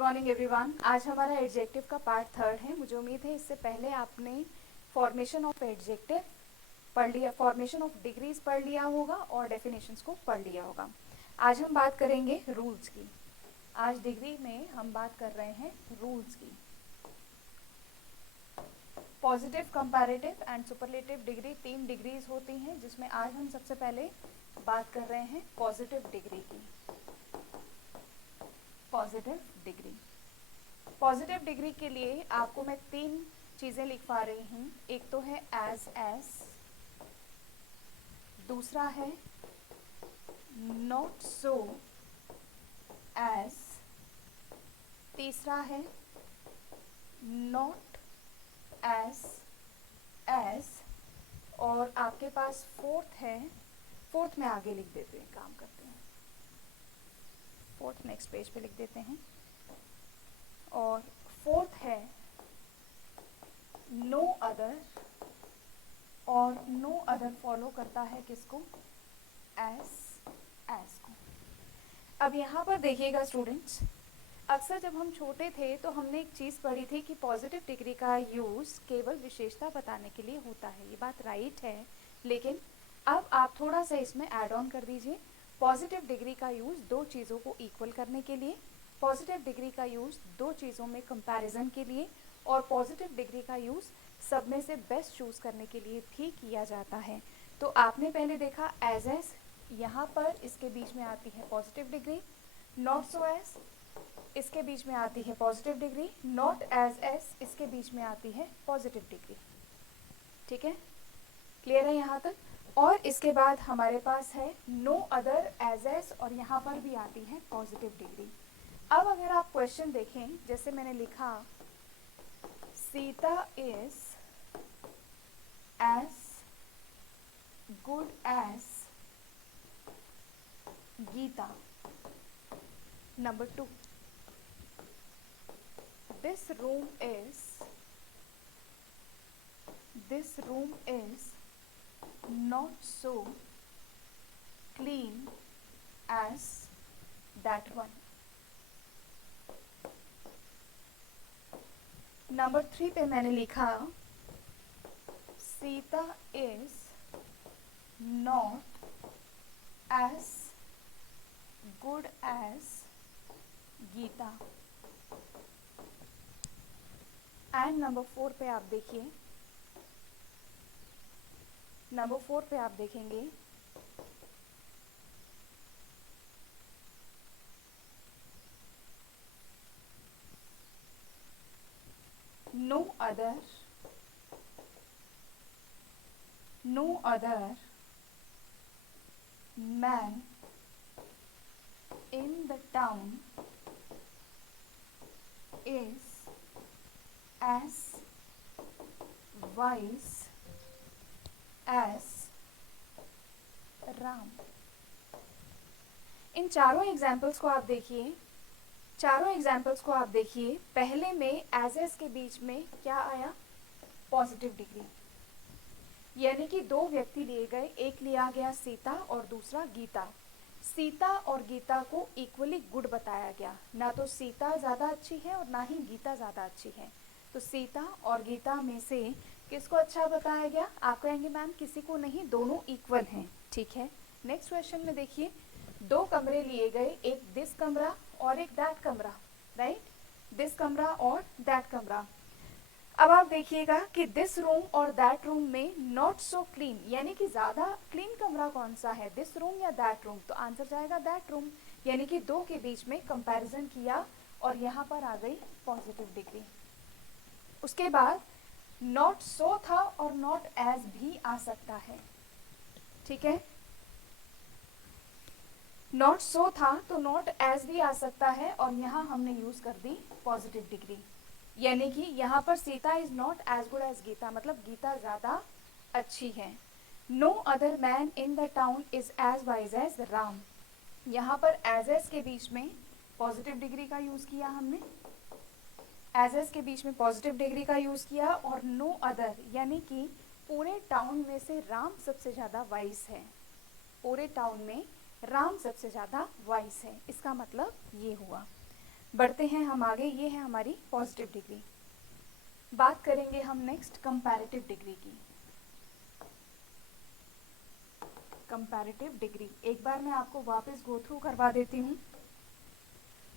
Morning everyone. आज हमारा adjective का पार्ट 3 है। मुझे उम्मीद है इससे पहले आपने फॉर्मेशन ऑफ एडजेक्टिव पढ़ लिया, फॉर्मेशन ऑफ डिग्रीज पढ़ लिया होगा और डेफिनेशंस को पढ़ लिया होगा। आज हम बात करेंगे रूल्स की। आज डिग्री में हम बात कर रहे हैं रूल्स की। Positive, comparative and superlative degree 3 degrees होती हैं, जिसमें आज हम सबसे पहले बात कर रहे हैं पॉजिटिव डिग्री की। पॉजिटिव डिग्री, पॉजिटिव डिग्री के लिए आपको मैं 3 चीज़ें लिखवा रही हूँ। एक तो है एज एस, दूसरा है नॉट सो एज, तीसरा है नॉट एज एज, और आपके पास फोर्थ है। फोर्थ में आगे लिख देते हैं, काम करते हैं। फोर्थ नेक्स्ट पेज पे लिख देते हैं। और फोर्थ है नो अदर, और नो अदर फॉलो करता है किसको? एस को। अब यहाँ पर देखिएगा स्टूडेंट्स, अक्सर जब हम छोटे थे तो हमने एक चीज़ पढ़ी थी कि पॉजिटिव डिग्री का यूज़ केवल विशेषता बताने के लिए होता है। ये बात राइट है, लेकिन अब आप थोड़ा सा इसमें ऐड ऑन कर दीजिए। पॉजिटिव डिग्री का यूज़ 2 चीज़ों को इक्वल करने के लिए, पॉजिटिव डिग्री का यूज़ 2 चीज़ों में कंपैरिजन के लिए, और पॉजिटिव डिग्री का यूज़ सब में से बेस्ट चूज़ करने के लिए भी किया जाता है। तो आपने पहले देखा एज एस, यहाँ पर इसके बीच में आती है positive degree. Not so as, इसके बीच में आती है positive degree. Not as as, इसके बीच में आती है पॉजिटिव डिग्री। ठीक है, क्लियर है यहाँ तक? और इसके बाद हमारे पास है नो अदर एज एस, और यहाँ पर भी आती है पॉजिटिव डिग्री। अब अगर आप क्वेश्चन देखें, जैसे मैंने लिखा Sita is as good as Gita. Number 2, this room is not so clean as that one. Number 3 पे मैंने लिखा Sita is not as good as Gita. And number 4 पे आप देखिए, नंबर 4 पे आप देखेंगे no other man in the town is as wise as Ram. इन चारों एग्जाम्पल्स को आप देखिए, पहले में एज एस के बीच में क्या आया? पॉजिटिव डिग्री, यानी कि 2 व्यक्ति लिए गए, एक लिया गया सीता और दूसरा गीता। सीता और गीता को इक्वली गुड बताया गया, ना तो सीता ज़्यादा अच्छी है और ना ही गीता ज़्यादा अच्छी है। तो सीता और गीता में से किसको अच्छा बताया गया? आप कहेंगे मैम किसी को नहीं, दोनों इक्वल हैं। ठीक है, नेक्स्ट क्वेश्चन में देखिए, 2 कमरे लिए गए, एक दिस कमरा और एक दैट कमरा, राइट? दिस कमरा और दैट कमरा। अब आप देखिएगा कि दिस रूम और दैट रूम में नॉट सो क्लीन, यानी कि ज़्यादा क्लीन कमरा कौन सा है, दिस रूम या दैट रूम? तो आंसर जाएगा दैट रूम, यानी कि 2 के बीच में कंपैरिजन किया और यहाँ पर आ गई पॉजिटिव डिग्री। उसके बाद नॉट सो था और नॉट एज भी आ सकता है। ठीक है, नॉट सो था तो नॉट एज भी आ सकता है, और यहाँ हमने यूज कर दी पॉजिटिव डिग्री, यानी कि यहाँ पर Sita is not as good as Gita, मतलब गीता ज़्यादा अच्छी है। No other man in the town is age wise as Ram, यहाँ पर एज एस के बीच में पॉजिटिव डिग्री का यूज़ किया हमने, एज एस के बीच में पॉजिटिव डिग्री का यूज़ किया, और नो अदर यानी कि पूरे टाउन में से राम सबसे ज़्यादा वाइस है, पूरे टाउन में राम सबसे ज़्यादा वाइस है, इसका मतलब ये हुआ। बढ़ते हैं हम आगे, ये है हमारी पॉजिटिव डिग्री। बात करेंगे हम नेक्स्ट कंपैरेटिव डिग्री की। कंपैरेटिव डिग्री एक बार मैं आपको वापस गो थ्रू करवा देती हूँ।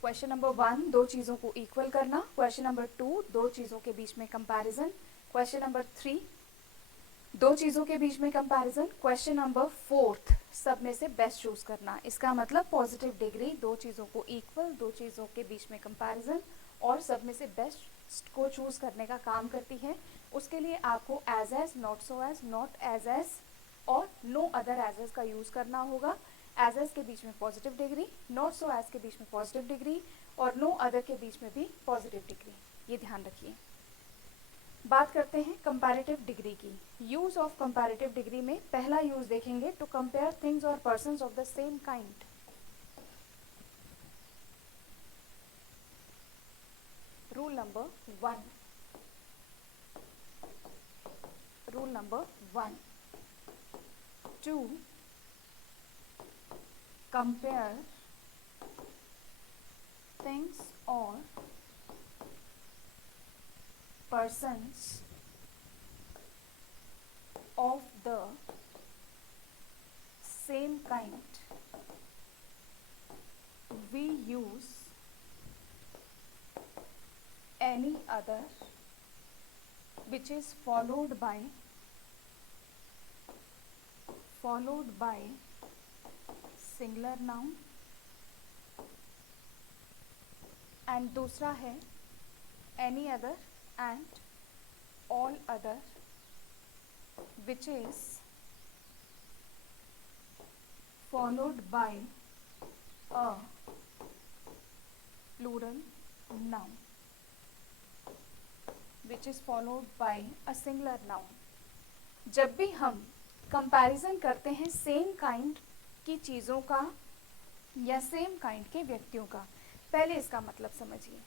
क्वेश्चन नंबर 1, दो चीज़ों को इक्वल करना। क्वेश्चन नंबर 2, दो चीज़ों के बीच में कंपैरिजन। क्वेश्चन नंबर 3, दो चीज़ों के बीच में कंपैरिजन। क्वेश्चन नंबर 4, सब में से बेस्ट चूज करना। इसका मतलब पॉजिटिव डिग्री दो चीज़ों को इक्वल, दो चीज़ों के बीच में कंपैरिजन और सब में से बेस्ट को चूज करने का काम करती है। उसके लिए आपको as as, not so as, not as as और नो अदर एज एज का यूज़ करना होगा। एज एज के बीच में positive degree, not so as के बीच में पॉजिटिव डिग्री और नो अदर के बीच में भी पॉजिटिव डिग्री, ये ध्यान रखिए। बात करते हैं कंपैरेटिव डिग्री की। यूज ऑफ कंपैरेटिव डिग्री में पहला यूज देखेंगे, टू कंपेयर थिंग्स और persons of the same kind. Rule number 1, rule number 1, to compare things और persons of the same kind, we use any other which is followed by singular noun, and दूसरा है any other and all other which is followed by a plural noun, which is followed by a singular noun। जब भी हम comparison करते हैं same kind की चीज़ों का या सेम काइंड के व्यक्तियों का, पहले इसका मतलब समझिए।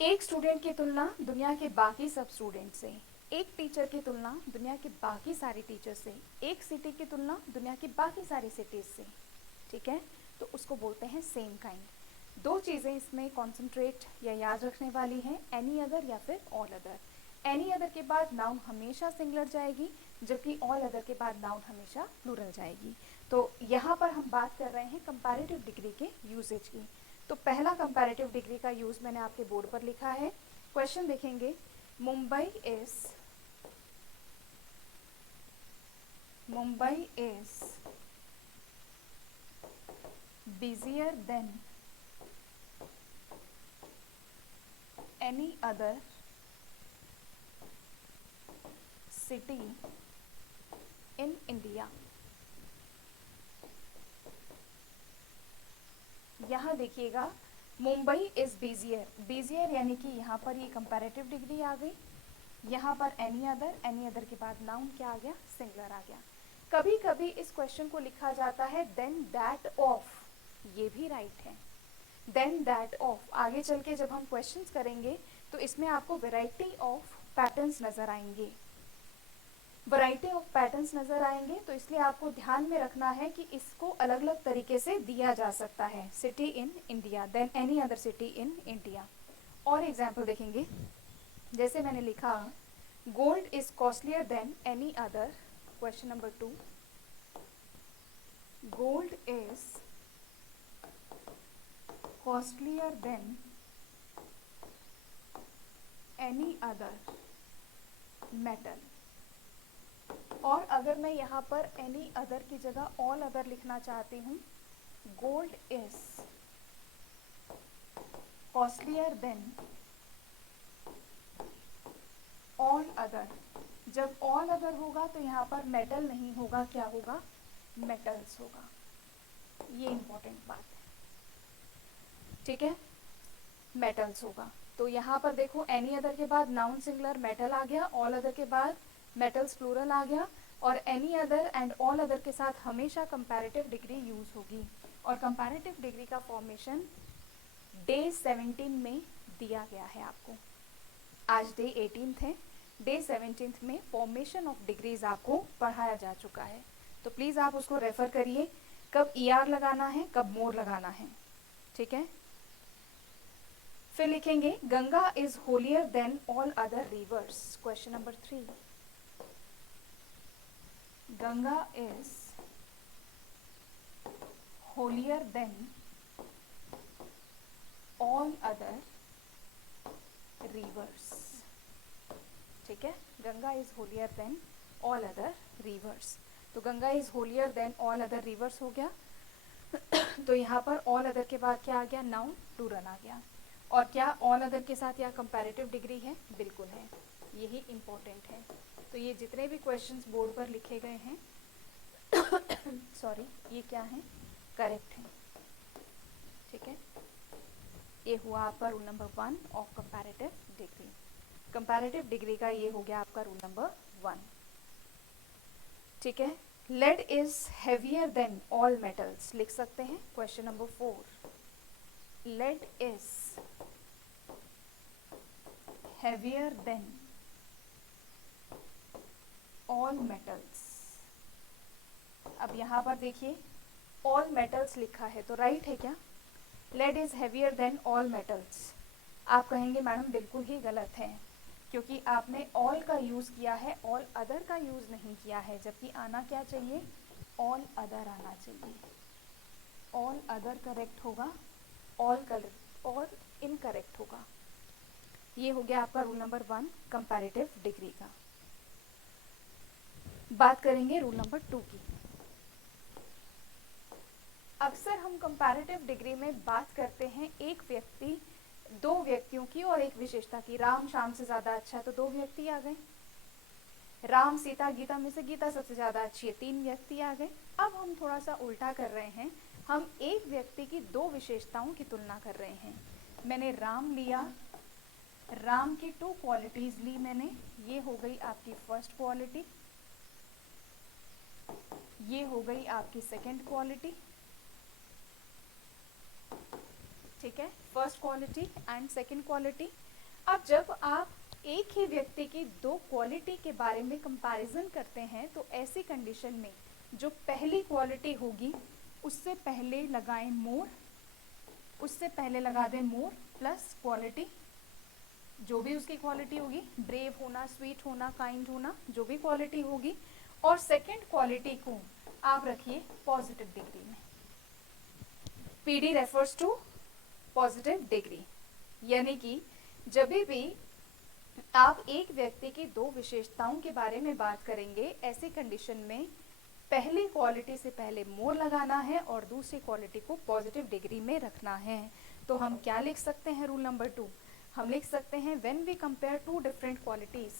एक स्टूडेंट की तुलना दुनिया के बाकी सब स्टूडेंट से, एक टीचर की तुलना दुनिया के बाकी सारे टीचर से, एक सिटी की तुलना दुनिया की बाकी सारी सिटीज से, ठीक है, तो उसको बोलते हैं सेम काइंड। दो चीज़ें इसमें कॉन्सेंट्रेट या याद रखने वाली हैं, एनी अदर या फिर ऑल अदर। एनी अदर के बाद नाउन हमेशा सिंगुलर जाएगी, जबकि ऑल अदर के बाद नाउन हमेशा प्लूरल जाएगी। तो यहाँ पर हम बात कर रहे हैं कंपैरेटिव डिग्री के यूसेज की। तो पहला कंपैरेटिव डिग्री का यूज मैंने आपके बोर्ड पर लिखा है। क्वेश्चन देखेंगे, Mumbai is busier than any other city in India. यहाँ देखिएगा, मुंबई इज बिजियर, बिजियर यानी कि यहाँ पर ये कंपैरेटिव डिग्री आ गई। यहाँ पर एनी अदर के बाद नाउन क्या आ गया, सिंगुलर आ गया। कभी कभी इस क्वेश्चन को लिखा जाता है देन दैट ऑफ, ये भी राइट है, देन दैट ऑफ। आगे चल के जब हम क्वेश्चंस करेंगे तो इसमें आपको वैरायटी ऑफ पैटर्न्स नजर आएंगे, वैरायटी ऑफ पैटर्न्स नजर आएंगे। तो इसलिए आपको ध्यान में रखना है कि इसको अलग अलग तरीके से दिया जा सकता है, city in India, than any other city in India. और एग्जाम्पल देखेंगे, जैसे मैंने लिखा, gold is costlier than any other. Question number 2, gold is costlier than any other metal. और अगर मैं यहाँ पर एनी अदर की जगह ऑल अदर लिखना चाहती हूँ, gold is costlier then all other. जब ऑल अदर होगा तो यहाँ पर मेटल नहीं होगा, क्या होगा, मेटल्स होगा। ये इंपॉर्टेंट बात है, ठीक है, मेटल्स होगा। तो यहाँ पर देखो, एनी अदर के बाद नाउन सिंगुलर मेटल आ गया, ऑल अदर के बाद मेटल्स प्लूरल आ गया, और any other and all other के साथ हमेशा कंपैरेटिव डिग्री यूज होगी। और कंपैरेटिव डिग्री का फॉर्मेशन डे 17 में दिया गया है आपको। आज डे 18 है, डे 17 में फॉर्मेशन ऑफ डिग्रीज आपको पढ़ाया जा चुका है। तो प्लीज़ आप उसको रेफर करिए, कब ER लगाना है, कब मोर लगाना है, ठीक है। फिर लिखेंगे Ganga is holier than all other rivers. Question number 3, Ganga is holier than all other rivers. ठीक है, Ganga is holier than all other rivers. तो Ganga is holier than all other rivers हो गया। तो यहाँ पर ऑल अदर के बाद क्या आ गया, नाउन टू रन आ गया। और क्या ऑल अदर के साथ यहाँ कंपैरेटिव डिग्री है, बिल्कुल है, यही इम्पोर्टेंट है। तो ये जितने भी क्वेश्चंस बोर्ड पर लिखे गए हैं सॉरी, ये क्या है, करेक्ट है। ठीक है, ये हुआ आपका rule number 1 of comparative degree. Comparative degree का ये हो गया आपका रूल नंबर 1। ठीक है, lead is heavier than all metals लिख सकते हैं। Question number 4, lead is heavier than all metals. अब यहाँ पर देखिए ऑल मेटल्स लिखा है, तो राइट है क्या, lead is heavier than all metals. आप कहेंगे मैडम बिल्कुल ही गलत है, क्योंकि आपने ऑल का यूज़ किया है, ऑल अदर का यूज़ नहीं किया है, जबकि आना क्या चाहिए, ऑल अदर आना चाहिए। ऑल अदर करेक्ट होगा, ऑल करेक्ट और इनकरेक्ट होगा। ये हो गया आपका रूल नंबर 1 कंपैरेटिव डिग्री का। बात करेंगे रूल नंबर 2 की। अक्सर हम कंपैरेटिव डिग्री में बात करते हैं एक व्यक्ति, दो व्यक्तियों की और एक विशेषता की। राम शाम से ज्यादा अच्छा है, तो 2 व्यक्ति आ गए। राम सीता गीता में से गीता सबसे ज्यादा अच्छी है, 3 व्यक्ति आ गए। अब हम थोड़ा सा उल्टा कर रहे हैं, हम एक व्यक्ति की 2 विशेषताओं की तुलना कर रहे हैं। मैंने राम लिया, राम की 2 क्वालिटीज ली मैंने, ये हो गई आपकी फर्स्ट क्वालिटी, ये हो गई आपकी सेकंड क्वालिटी। ठीक है, first quality and second quality. अब जब आप एक ही व्यक्ति की 2 क्वालिटी के बारे में कंपैरिजन करते हैं, तो ऐसी कंडीशन में जो पहली क्वालिटी होगी उससे पहले लगाएं मोर, उससे पहले लगा दें मोर प्लस क्वालिटी, जो भी उसकी क्वालिटी होगी, ब्रेव होना, स्वीट होना, काइंड होना, जो भी क्वालिटी होगी, और सेकंड क्वालिटी को आप रखिए पॉजिटिव डिग्री में। PD refers to positive degree, यानी कि जब भी आप एक व्यक्ति की 2 विशेषताओं के बारे में बात करेंगे, ऐसी कंडीशन में पहली क्वालिटी से पहले मोर लगाना है और दूसरी क्वालिटी को पॉजिटिव डिग्री में रखना है। तो हम क्या लिख सकते हैं, रूल नंबर 2 हम लिख सकते हैं when we compare 2 different qualities,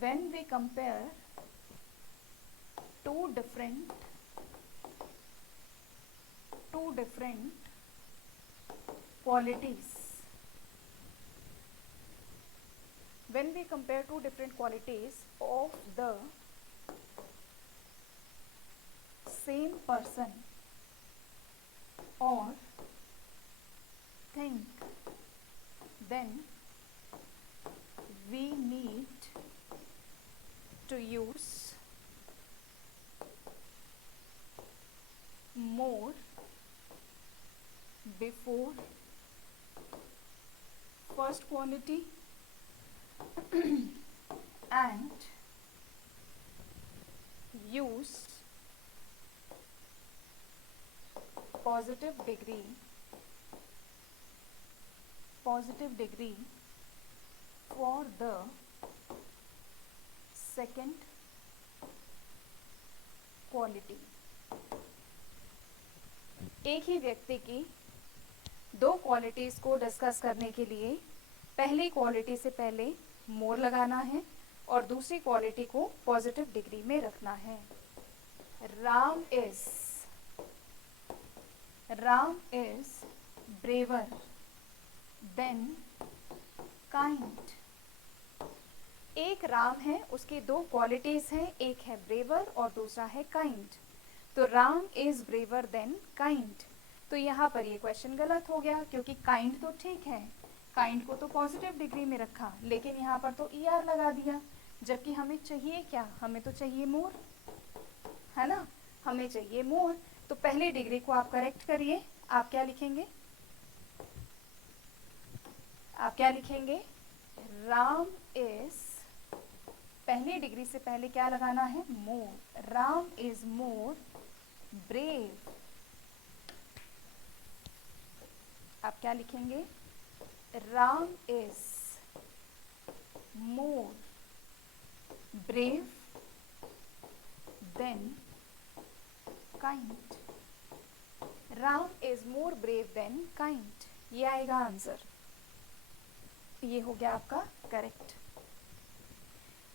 when we compare 2 different qualities, when we compare 2 different qualities of the same person or thing, then we need to use more before first quality and use positive degree for the second quality। एक ही व्यक्ति की 2 qualities को discuss करने के लिए पहली quality से पहले मोर लगाना है और दूसरी क्वालिटी को पॉजिटिव डिग्री में रखना है। Ram is braver than kind. एक राम है, उसकी 2 क्वालिटीज हैं, एक है ब्रेवर और दूसरा है काइंड। तो Ram is braver than kind. तो यहाँ पर ये क्वेश्चन गलत हो गया, क्योंकि काइंड तो ठीक है, काइंड को तो पॉजिटिव डिग्री में रखा, लेकिन यहाँ पर तो ER लगा दिया, जबकि हमें चाहिए क्या, हमें तो चाहिए मोर, है ना, हमें चाहिए मोर। तो पहली डिग्री को आप करेक्ट करिए। आप क्या लिखेंगे? आप क्या लिखेंगे? राम इज, पहली डिग्री से पहले क्या लगाना है? More. Ram is more brave. आप क्या लिखेंगे? Ram is more brave than kind. Ram is more brave than kind, ये आएगा आंसर। ये हो गया आपका करेक्ट।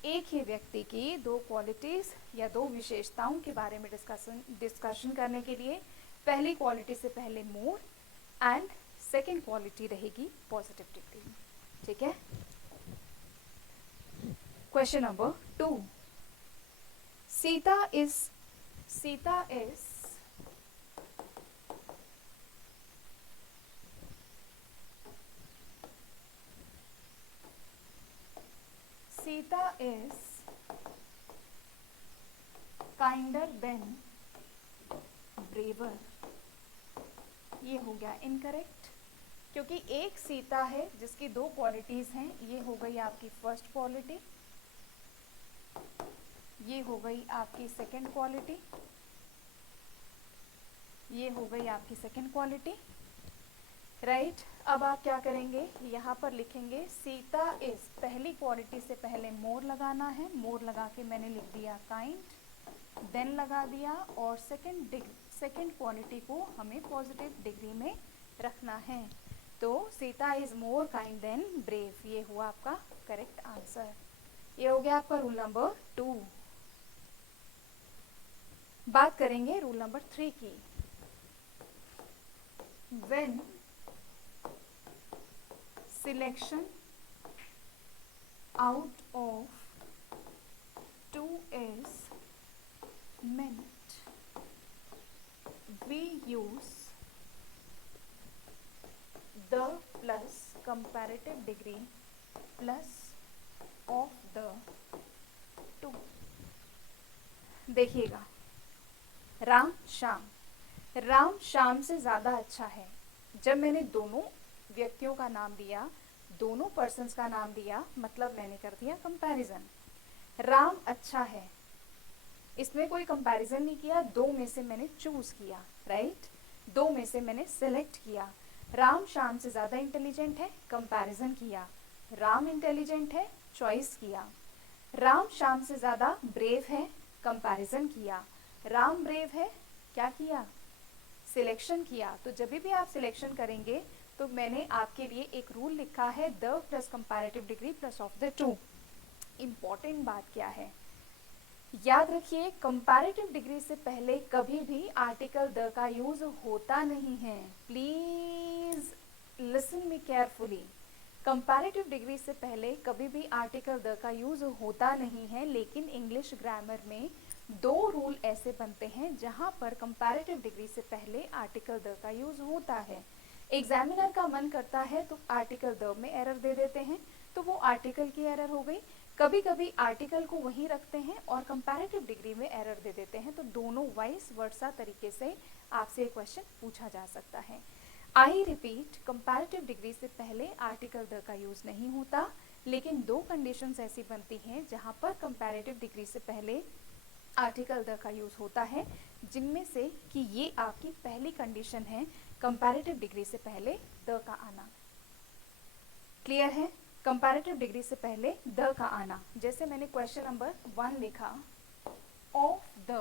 एक ही व्यक्ति की दो क्वालिटीज या दो विशेषताओं के बारे में डिस्कशन करने के लिए पहली क्वालिटी से पहले मोर एंड सेकेंड क्वालिटी रहेगी पॉजिटिव डिग्री। ठीक है। Question number 2। Sita is Sita is kinder than braver। ये हो गया इनकरेक्ट, क्योंकि एक सीता है जिसकी दो क्वालिटीज हैं। ये हो गई आपकी फर्स्ट क्वालिटी, ये हो गई आपकी सेकंड क्वालिटी, ये हो गई आपकी सेकंड क्वालिटी, राइट। अब आप क्या करेंगे? यहाँ पर लिखेंगे सीता इज, पहली क्वालिटी से पहले मोर लगाना है। मोर लगा के मैंने लिख दिया काइंड, देन लगा दिया, और सेकंड क्वालिटी को हमें पॉजिटिव डिग्री में रखना है। तो Sita is more kind than brave, ये हुआ आपका करेक्ट आंसर। ये हो गया आपका रूल नंबर 2। बात करेंगे रूल नंबर 3 की। When selection out of 2 is meant, we use the plus comparative degree plus of the 2। देखिएगा, राम श्याम से ज़्यादा अच्छा है। जब मैंने दोनों व्यक्तियों का नाम दिया, दोनों पर्सन्स का नाम दिया, मतलब मैंने कर दिया कंपैरिजन। राम अच्छा है, इसमें कोई कंपैरिजन नहीं किया, दो में से मैंने चूज किया, राइट। दो में से मैंने सेलेक्ट किया। राम श्याम से ज़्यादा इंटेलिजेंट है, कंपैरिजन किया। राम इंटेलिजेंट है, चॉइस किया। राम श्याम से ज़्यादा ब्रेव है, कंपैरिजन किया। राम ब्रेव है, क्या किया? सिलेक्शन किया। तो जब भी आप सिलेक्शन करेंगे तो मैंने आपके लिए एक रूल लिखा है, the plus comparative degree plus of the 2। Important बात क्या है, याद रखिए, कंपैरेटिव डिग्री से पहले कभी भी आर्टिकल द का यूज होता नहीं है। Please listen me carefully. Comparative degree से पहले कभी भी आर्टिकल द का यूज होता नहीं है, लेकिन इंग्लिश ग्रामर में दो रूल ऐसे बनते हैं जहां पर कंपैरेटिव डिग्री से पहले आर्टिकल द का यूज होता है। एग्जामिनर का मन करता है तो आर्टिकल द में एरर दे देते हैं, तो वो आर्टिकल की एरर हो गई। कभी कभी आर्टिकल को वहीं रखते हैं और कंपैरेटिव डिग्री में एरर दे देते हैं। तो दोनों वाइस वर्सा तरीके से आपसे क्वेश्चन पूछा जा सकता है। आई रिपीट, कंपैरेटिव डिग्री से पहले आर्टिकल द का यूज नहीं होता, लेकिन दो कंडीशंस ऐसी बनती हैं जहां पर कंपैरेटिव डिग्री से पहले आर्टिकल द का यूज होता है, जिनमें से कि ये आपकी पहली कंडीशन है, कंपैरेटिव डिग्री से पहले द का आना। क्लियर है? कंपैरेटिव डिग्री से पहले द का आना। जैसे मैंने क्वेश्चन नंबर 1 लिखा, of the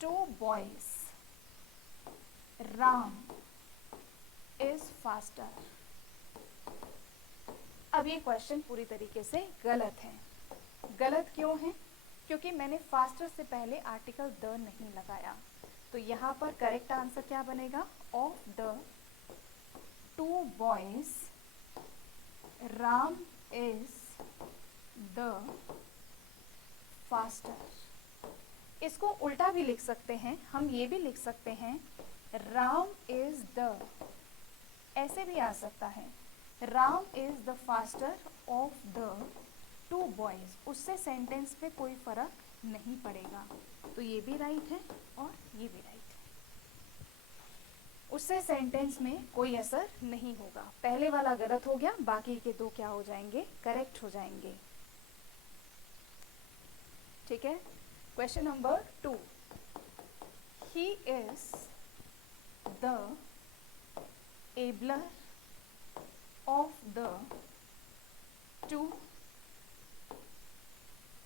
2 boys Ram is faster. अब ये क्वेश्चन पूरी तरीके से गलत है। गलत क्यों है? क्योंकि मैंने फास्टर से पहले आर्टिकल द नहीं लगाया। तो यहाँ पर करेक्ट आंसर क्या बनेगा? Of the 2 boys Ram is the faster. इसको उल्टा भी लिख सकते हैं, हम ये भी लिख सकते हैं राम इज द, ऐसे भी आ सकता है, Ram is the faster of the 2 boys, उससे सेंटेंस पे कोई फर्क नहीं पड़ेगा। तो ये भी राइट है और ये भी राइट है, उससे सेंटेंस में कोई असर नहीं होगा। पहले वाला गलत हो गया, बाकी के 2 क्या हो जाएंगे, करेक्ट हो जाएंगे। ठीक है। Question number 2, he is the abler of the 2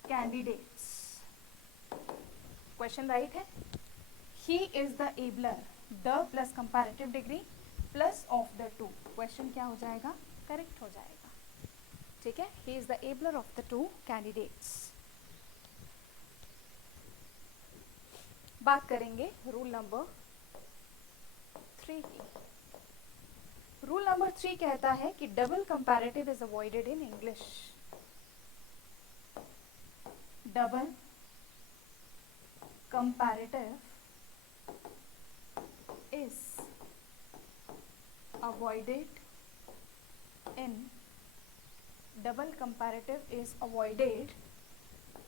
candidates। Question right है। He is the abler, the plus comparative degree plus of the 2, question क्या हो जाएगा, करेक्ट हो जाएगा। ठीक है, he is the abler of the 2 candidates। बात करेंगे रूल नंबर 3 की। रूल नंबर 3 कहता है कि double comparative is avoided in English. Double comparative is avoided in, double comparative is avoided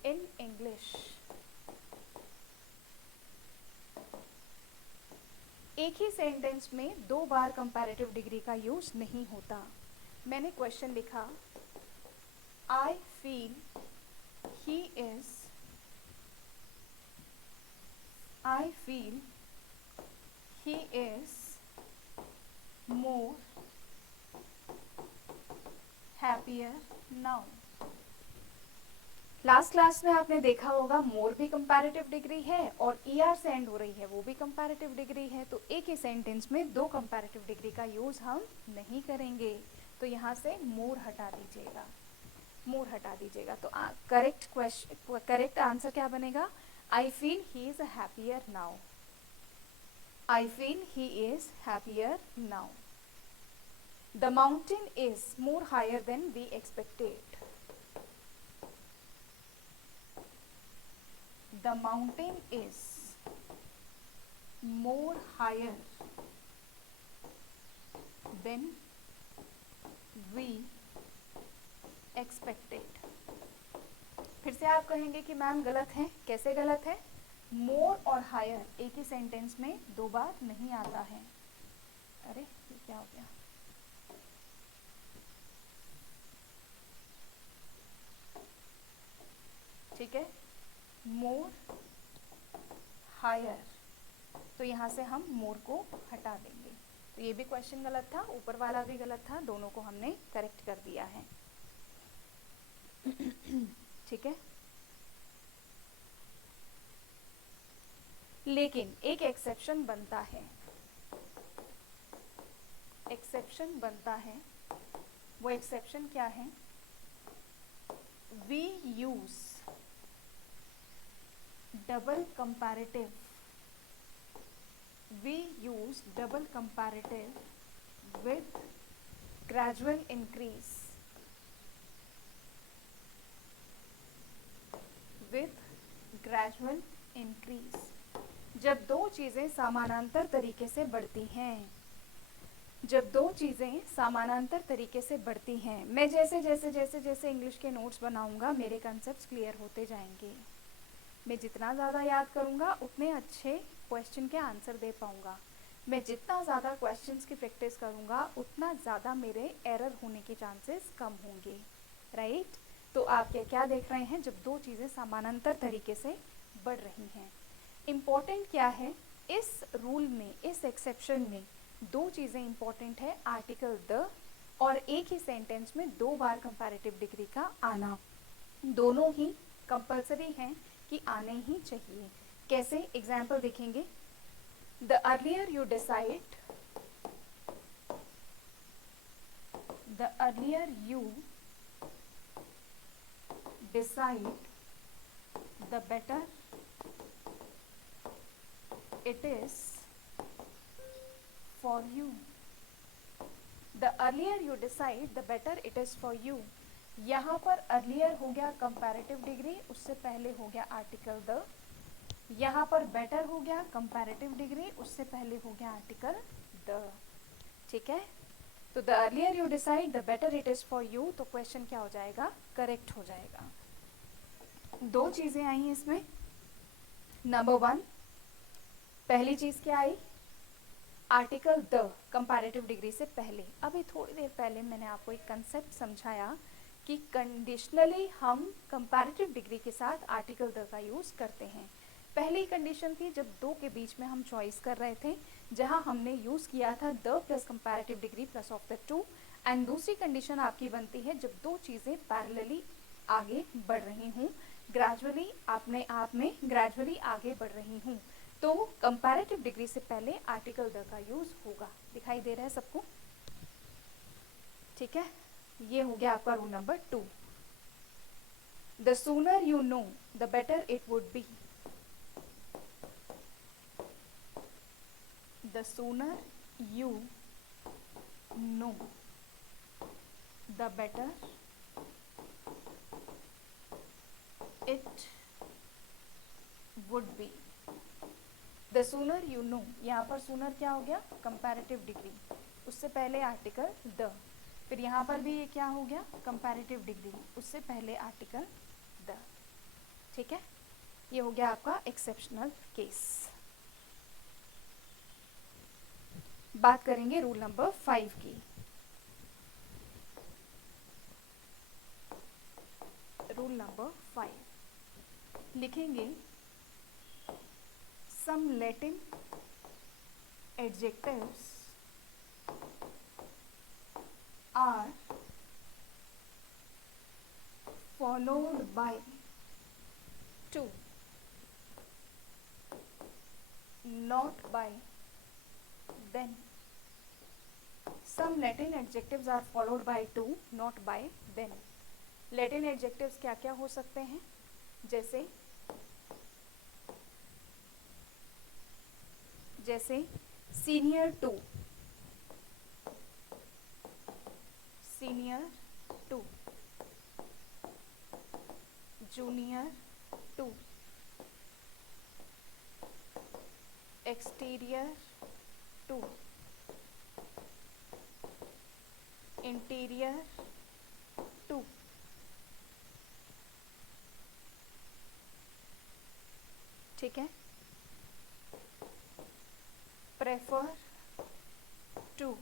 in English. एक ही सेंटेंस में 2 बार कंपैरेटिव डिग्री का use नहीं होता। मैंने क्वेश्चन लिखा, आई feel he is, I feel he is more happier now. Last class में आपने देखा होगा मोर भी कंपैरेटिव डिग्री है और ER से एंड हो रही है, वो भी कंपैरेटिव डिग्री है। तो एक ही सेंटेंस में 2 कंपैरेटिव डिग्री का यूज हम नहीं करेंगे। तो यहाँ से मोर हटा दीजिएगा, मोर हटा दीजिएगा। तो करेक्ट आंसर क्या बनेगा, I feel he is happier now. I feel he is happier now. The mountain is more higher than we expected. The mountain is more higher than we expected। फिर से आप कहेंगे कि मैम गलत है, कैसे गलत है? मोर और हायर एक ही सेंटेंस में 2 बार नहीं आता है। अरे ये क्या हो गया? ठीक है, मोर हायर, तो यहाँ से हम मोर को हटा देंगे। तो ये भी क्वेश्चन गलत था, ऊपर वाला भी गलत था, दोनों को हमने करेक्ट कर दिया है। ठीक है, लेकिन एक एक्सेप्शन बनता है, एक्सेप्शन बनता है। वो एक्सेप्शन क्या है? We use double comparative, we use double comparative with gradual increase, with gradual increase। जब 2 चीज़ें समानांतर तरीके से बढ़ती हैं, जब 2 चीज़ें समानांतर तरीके से बढ़ती हैं, मैं जैसे जैसे जैसे जैसे इंग्लिश के नोट्स बनाऊंगा मेरे कंसेप्ट्स क्लियर होते जाएंगे। मैं जितना ज़्यादा याद करूँगा उतने अच्छे क्वेश्चन के आंसर दे पाऊँगा। मैं जितना ज़्यादा क्वेश्चंस की प्रैक्टिस करूँगा उतना ज़्यादा मेरे एरर होने के चांसेस कम होंगे, राइट? तो आप क्या देख रहे हैं, जब 2 चीज़ें समानांतर तरीके से बढ़ रही हैं। इम्पॉर्टेंट क्या है इस रूल में, इस एक्सेप्शन में 2 चीज़ें इम्पॉर्टेंट है, आर्टिकल द और एक ही सेंटेंस में 2 बार कंपैरेटिव डिग्री का आना। दोनों ही कंपल्सरी हैं कि आने ही चाहिए। कैसे? एग्जाम्पल देखेंगे। The earlier you decide, the earlier you decide the better it is for you. The earlier you decide the better it is for you. यहाँ पर अर्लियर हो गया कंपैरेटिव डिग्री, उससे पहले हो गया आर्टिकल द। यहाँ पर बेटर हो गया कंपैरेटिव डिग्री, उससे पहले हो गया आर्टिकल द। ठीक है, तो the earlier you decide the better it is for you, तो क्वेश्चन क्या हो जाएगा, करेक्ट हो जाएगा। दो चीज़ें आई हैं इसमें। नंबर वन, पहली चीज़ क्या आई, आर्टिकल द कंपैरेटिव डिग्री से पहले। अभी थोड़ी देर पहले मैंने आपको एक कंसेप्ट समझाया कि कंडीशनली हम कंपैरेटिव डिग्री के साथ आर्टिकल द का यूज़ करते हैं। पहली कंडीशन थी जब दो के बीच में हम चॉइस कर रहे थे, जहां हमने यूज़ किया था the plus comparative degree plus of the two. And दूसरी कंडीशन आपकी बनती है जब दो चीज़ें पैरेलली आगे बढ़ रही हूँ, ग्रेजुअली अपने आप में ग्रेजुअली आगे बढ़ रही हूँ, तो कंपैरेटिव डिग्री से पहले आर्टिकल द का यूज़ होगा। दिखाई दे रहा है सबको? ठीक है, ये हो गया आपका rule number 2। The sooner you know the better it would be. The sooner you know the better it would be. The sooner you know, यहाँ पर सूनर क्या हो गया, कंपैरेटिव डिग्री, उससे पहले आर्टिकल द। फिर यहाँ पर भी ये क्या हो गया, कंपैरेटिव डिग्री, उससे पहले आर्टिकल द। ठीक है, ये हो गया आपका एक्सेप्शनल केस। बात करेंगे रूल नंबर 5 की। रूल नंबर 5 लिखेंगे, some Latin adjectives are followed by to, not by then. Some Latin adjectives are followed by to, not by then. Latin adjectives क्या क्या हो सकते हैं, जैसे senior to, senior to, junior to, exterior to, interior to। ठीक है, prefer to,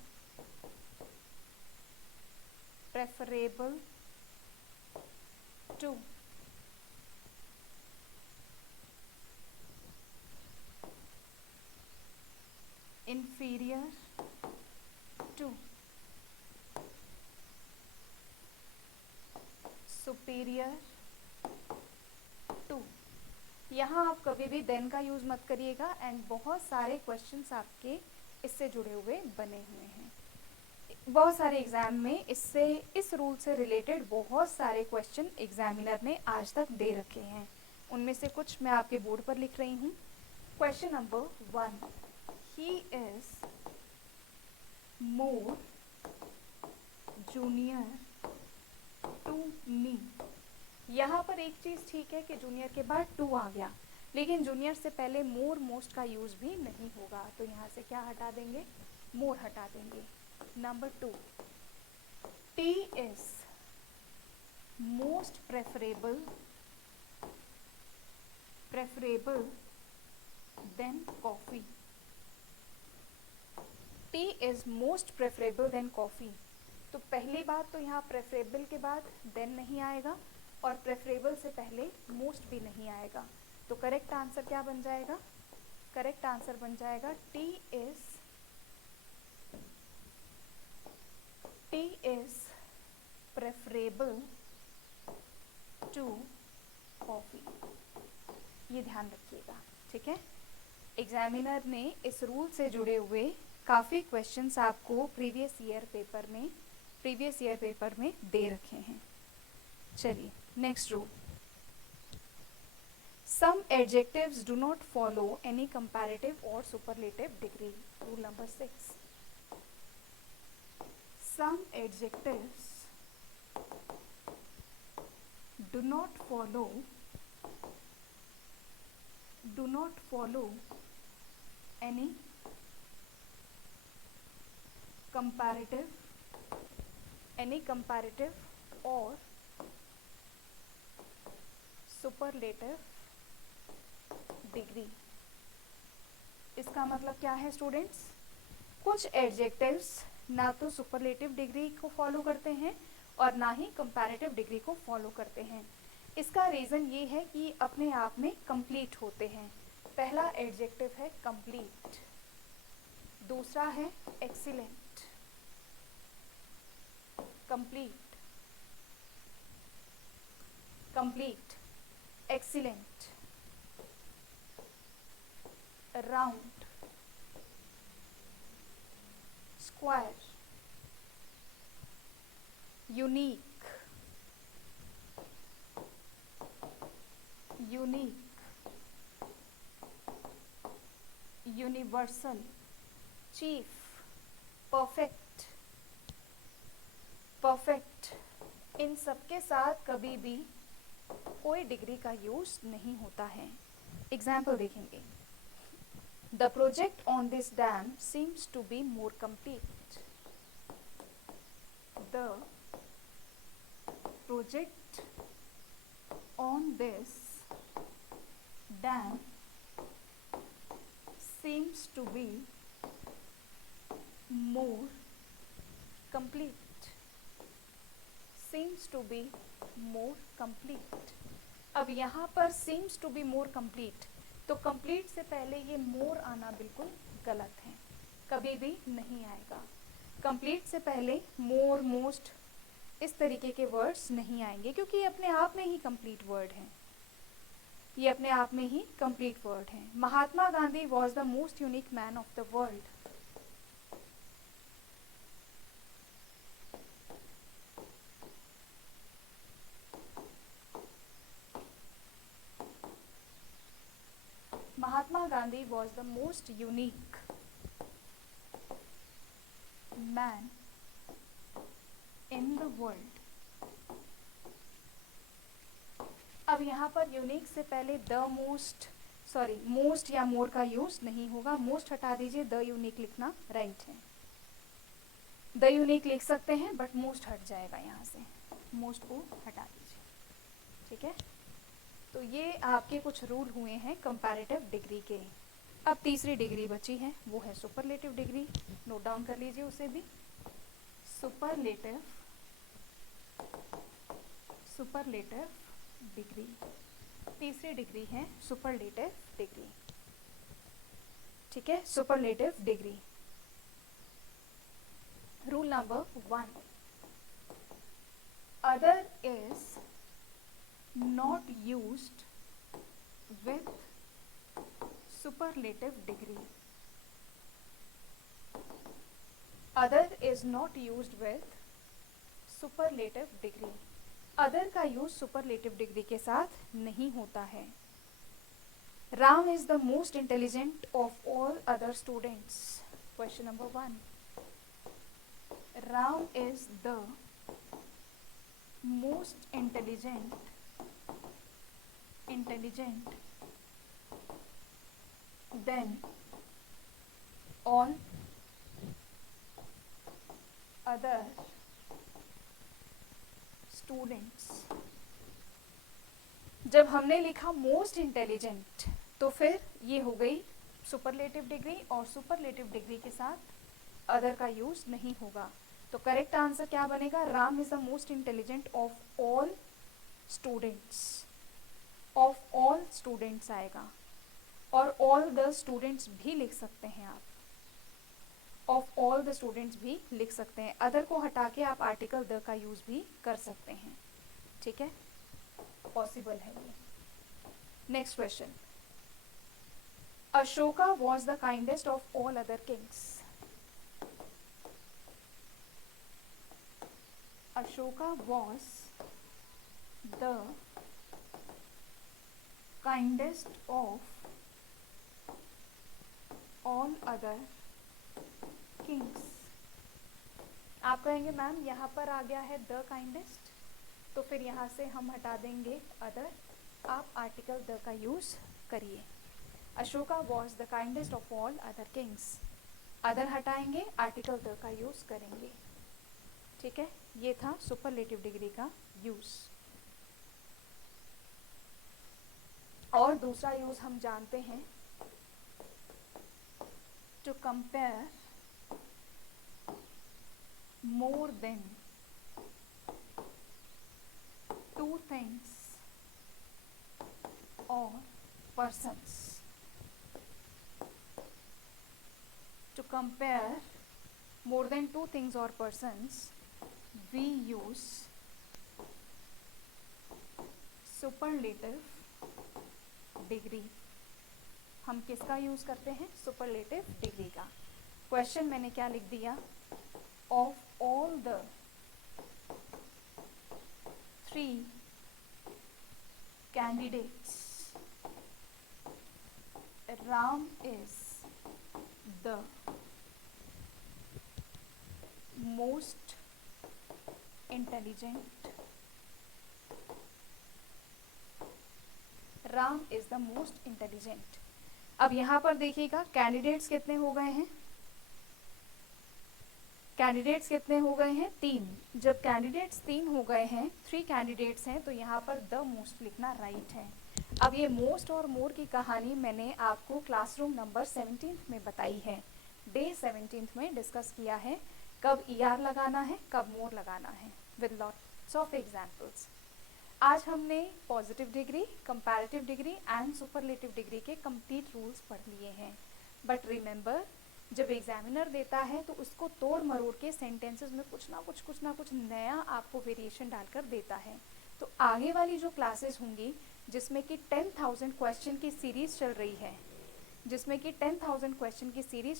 preferable to, inferior to, superior to। यहाँ आप कभी भी देन का यूज़ मत करिएगा, एंड बहुत सारे क्वेश्चंस आपके इससे जुड़े हुए बने हुए हैं। बहुत सारे एग्जाम में इससे, इस रूल से रिलेटेड बहुत सारे क्वेश्चन एग्जामिनर ने आज तक दे रखे हैं। उनमें से कुछ मैं आपके बोर्ड पर लिख रही हूँ। Question number 1, he is more junior to me. यहाँ पर एक चीज़ ठीक है कि जूनियर के बाद टू आ गया, लेकिन जूनियर से पहले मोर मोस्ट का यूज़ भी नहीं होगा, तो यहाँ से क्या हटा देंगे, मोर हटा देंगे। Number 2, tea is most preferable than coffee. Tea is most preferable than coffee, तो पहली बात तो यहाँ प्रेफरेबल के बाद देन नहीं आएगा, और प्रेफरेबल से पहले मोस्ट भी नहीं आएगा, तो करेक्ट आंसर क्या बन जाएगा, करेक्ट आंसर बन जाएगा tea is preferable to coffee. ये ध्यान रखिएगा, ठीक है। एग्जामिनर ने इस रूल से जुड़े हुए काफ़ी क्वेश्चंस आपको प्रीवियस ईयर पेपर में दे रखे हैं। चलिए next rule, some adjectives do not follow any comparative और superlative degree. Rule number 6, some adjectives do not follow any comparative any comparative और सुपरलेटिव डिग्री। इसका मतलब क्या है स्टूडेंट्स? कुछ एडजेक्टिव्स ना तो सुपरलेटिव डिग्री को फॉलो करते हैं और ना ही कंपैरेटिव डिग्री को फॉलो करते हैं। इसका रीज़न ये है कि अपने आप में कंप्लीट होते हैं। पहला एडजेक्टिव है कंप्लीट, दूसरा है excellent. Complete, complete, excellent, round, square, unique, unique, universal, chief, perfect, perfect. इन सब के साथ कभी भी कोई डिग्री का यूज नहीं होता है। एग्जाम्पल देखेंगे। The project on this dam seems to be more complete. The project on this dam seems to be more complete. Seems to be more complete. अब यहाँ पर seems to be more complete, तो complete से पहले ये more आना बिल्कुल गलत है, कभी भी नहीं आएगा। complete से पहले more, most इस तरीके के words नहीं आएंगे, क्योंकि ये अपने आप में ही complete word हैं। ये अपने आप में ही कंप्लीट वर्ड है। Mahatma Gandhi was the most unique man of the world. Mahatma Gandhi was the most unique man in the world. अब यहाँ पर यूनिक से पहले द मोस्ट, सॉरी मोस्ट या मोर का यूज नहीं होगा। मोस्ट हटा दीजिए, द यूनिक लिखना राइट है। द यूनिक लिख सकते हैं बट मोस्ट हट जाएगा, यहाँ से मोस्ट को हटा दीजिए, ठीक है। तो ये आपके कुछ रूल हुए हैं कंपैरेटिव डिग्री के। अब तीसरी डिग्री बची है, वो है सुपरलेटिव डिग्री। नोट डाउन कर लीजिए उसे भी। सुपरलेटिव, सुपरलेटिव डिग्री, तीसरी डिग्री है सुपरलेटिव डिग्री, ठीक है। Superlative degree. Rule number 1, other is not used with superlative degree. Other is not used with superlative degree. Other का यूज सुपरलेटिव डिग्री के साथ नहीं होता है। Ram is the most intelligent of all other students. Question number 1, Ram is the most intelligent then all other students. जब हमने लिखा most intelligent तो फिर ये हो गई सुपरलेटिव डिग्री, और सुपरलेटिव डिग्री के साथ अदर का यूज नहीं होगा। तो करेक्ट आंसर क्या बनेगा? Ram is the most intelligent of all students. Of all students आएगा, और ऑल द स्टूडेंट्स भी लिख सकते हैं आप। ऑफ ऑल द स्टूडेंट्स भी लिख सकते हैं। अदर को हटा के आप आर्टिकल द का यूज भी कर सकते हैं, ठीक है, पॉसिबल है ये। Next question, Ashoka was the kindest of all other Kings. Ashoka was the kindest of all other Kings. आप कहेंगे मैम यहाँ पर आ गया है द काइंडेस्ट, तो फिर यहाँ से हम हटा देंगे अदर, आप आर्टिकल द का यूज करिए। Ashoka was the kindest of all other Kings, other हटाएंगे, आर्टिकल द का यूज करेंगे, ठीक है। ये था सुपरलेटिव डिग्री का यूज। और दूसरा यूज हम जानते हैं, to compare more than two things or persons. To compare more than two things or persons, we use superlative degree. हम किसका यूज करते हैं? सुपरलेटिव डिग्री का। क्वेश्चन मैंने क्या लिख दिया? Of all the three candidates, Ram is the most intelligent. Ram is the most intelligent. अब यहाँ पर देखिएगा कैंडिडेट्स कितने हो गए हैं? कैंडिडेट्स कितने हो गए हैं? 3। जब कैंडिडेट्स 3 हो गए हैं, 3 कैंडिडेट्स हैं, तो यहाँ पर द मोस्ट लिखना राइट है। अब ये मोस्ट और मोर की कहानी मैंने आपको क्लासरूम नंबर 17 में बताई है, डे 17 में डिस्कस किया है, कब ER लगाना है, कब मोर लगाना है, विद लॉट्स ऑफ एग्जाम्पल्स। आज हमने positive degree, comparative degree and superlative degree के कंप्लीट रूल्स पढ़ लिए हैं। बट रिमेंबर, जब एग्जामिनर देता है तो उसको तोड़ मरोड़ के सेंटेंसेस में कुछ ना कुछ नया आपको वेरिएशन डालकर देता है। तो आगे वाली जो क्लासेस होंगी, जिसमें कि 10,000 क्वेश्चन की सीरीज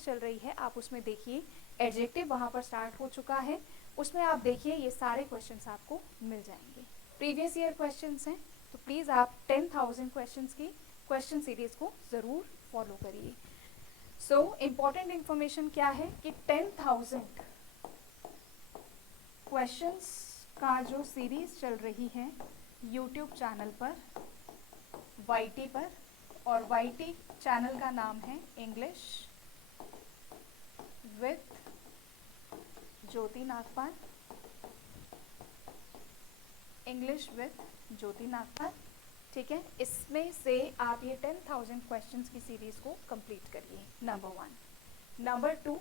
चल रही है, आप उसमें देखिए एडजेक्टिव वहाँ पर स्टार्ट हो चुका है, उसमें आप देखिए ये सारे क्वेश्चंस आपको मिल जाएंगे। प्रीवियस ईयर क्वेश्चंस हैं, तो प्लीज़ आप 10,000 क्वेश्चंस की क्वेश्चन सीरीज को ज़रूर फॉलो करिए। सो इम्पॉर्टेंट इंफॉर्मेशन क्या है कि 10,000 क्वेश्चंस का जो सीरीज चल रही है यूट्यूब चैनल पर, YT पर, और YT चैनल का नाम है English with Jyoti Nagpal, English with Jyoti Nagpal. ठीक है, इसमें से आप ये 10,000 क्वेश्चंस की सीरीज को कंप्लीट करिए, नंबर 1। नंबर 2,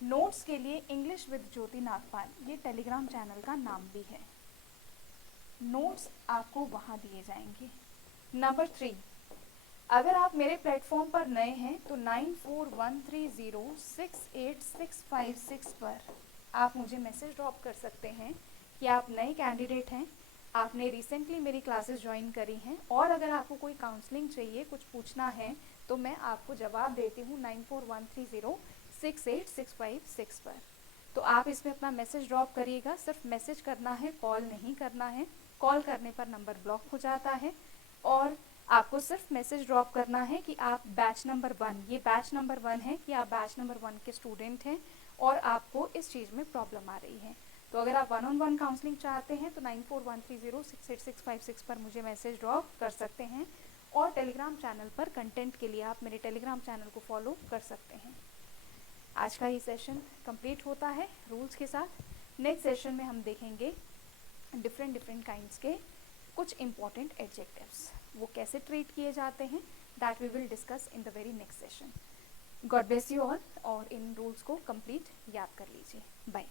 नोट्स के लिए इंग्लिश विद ज्योति नागपाल, ये टेलीग्राम चैनल का नाम भी है, नोट्स आपको वहाँ दिए जाएंगे। नंबर 3, अगर आप मेरे प्लेटफॉर्म पर नए हैं तो 9413068656 पर आप मुझे मैसेज ड्रॉप कर सकते हैं कि आप नए कैंडिडेट हैं, आपने रिसेंटली मेरी क्लासेस ज्वाइन करी हैं, और अगर आपको कोई काउंसलिंग चाहिए, कुछ पूछना है, तो मैं आपको जवाब देती हूँ 9413068656 पर। तो आप इसमें अपना मैसेज ड्रॉप करिएगा, सिर्फ मैसेज करना है, कॉल नहीं करना है। कॉल करने पर नंबर ब्लॉक हो जाता है, और आपको सिर्फ मैसेज ड्रॉप करना है कि आप बैच नंबर 1, ये बैच नंबर 1 है कि आप बैच नंबर 1 के स्टूडेंट हैं और आपको इस चीज़ में प्रॉब्लम आ रही है। तो अगर आप 1-on-1 काउंसलिंग चाहते हैं तो 9413068656 पर मुझे मैसेज ड्रॉप कर सकते हैं, और टेलीग्राम चैनल पर कंटेंट के लिए आप मेरे टेलीग्राम चैनल को फॉलो कर सकते हैं। आज का ये सेशन कंप्लीट होता है रूल्स के साथ। नेक्स्ट सेशन में हम देखेंगे डिफरेंट काइंड्स के कुछ इंपॉर्टेंट एडजेक्टिव्स, वो कैसे ट्रीट किए जाते हैं, that we will discuss in the very next session. God bless you all, और इन रूल्स को कंप्लीट याद कर लीजिए। बाय।